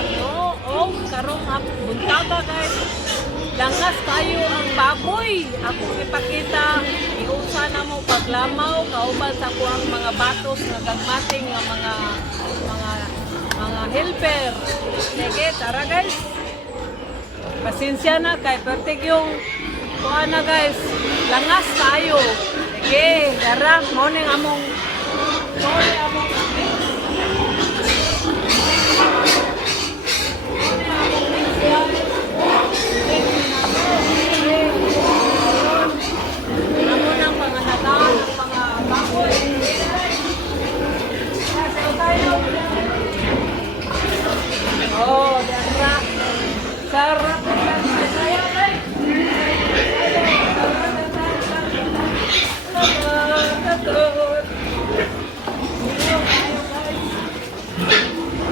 lugar, no? O karong buntaga guys. Langas kayo ang baboy. Ako ipakita, iusa na mo paglamaw, kauban sa ko ang mga batos nga gagmating nga mga helper. Sige, tara guys. Pasensya na kay pertig yung kuha na guys. Langas tayo. Sige, tara. Morning among oh, dara. Sarap saya, guys.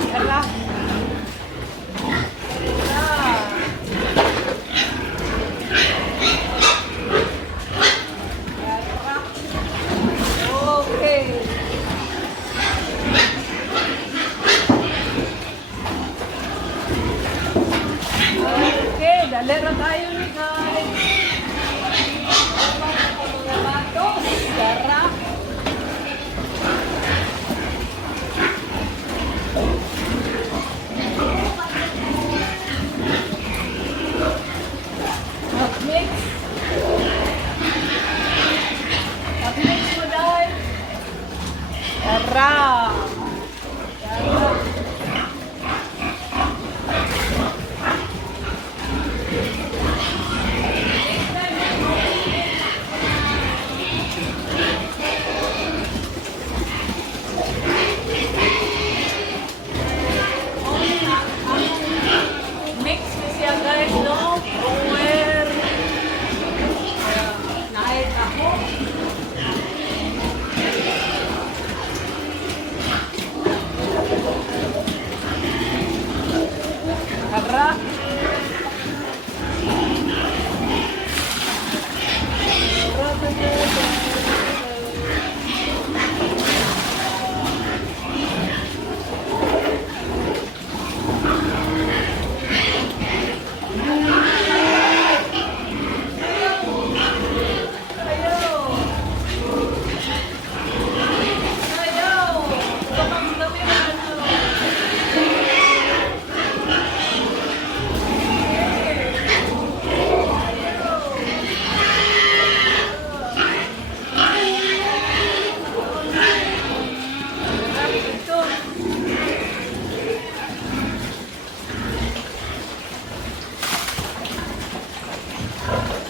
Dara. Okay. Okay, dalera tayo ni guys. Mga batos, dara. Mix. Mix mo dahil. Dara. Dara. Mix siya guys, no? Where naik ako. Tara.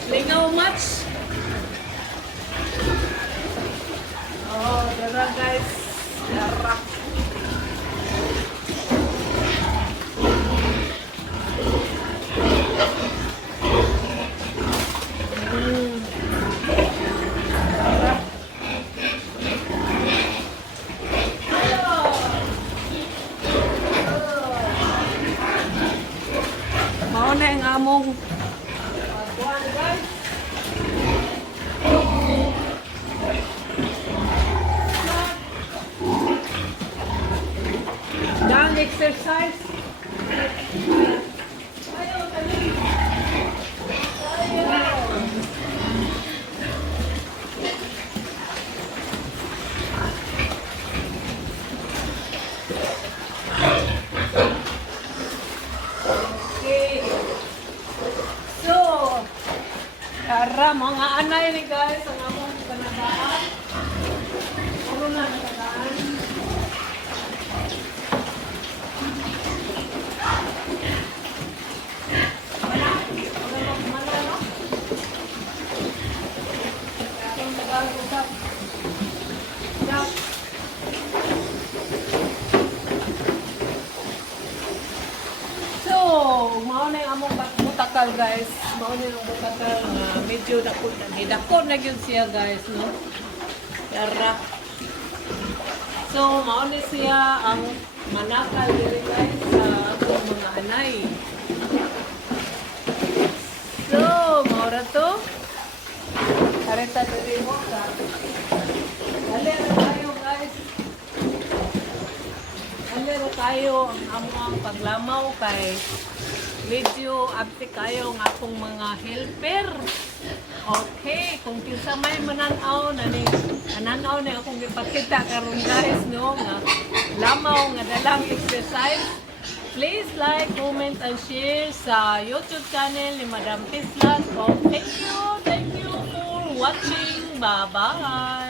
Lingaw much. Oh, dara guys. Dara. Mao na ang among kuan guys. Dang exercise. Ayo tali. Okay. So, tara mga anay ni guys ang among panagaan. Ano na nakagaan? So, mao na yung among butakal guys. Mao na yung butakal na medyo dako na gyud siya guys, no? Yara. So, mao na siya ang manakal diri guys sa akong mga anay. So, mao ra to. Kareta diri mo ka. Dali ra tayo guys. Dali Depende ro kayo ang among paglamaw kay medyo abti kayo ang akong mga helper. Okay, kung kinsa may mananaw na ni ananaw ni akong gipakita karon guys no nga lamaw nga dalang exercise. Please like, comment, and share sa YouTube channel ni Madam Tislas. Oh, thank you for watching. Bye-bye.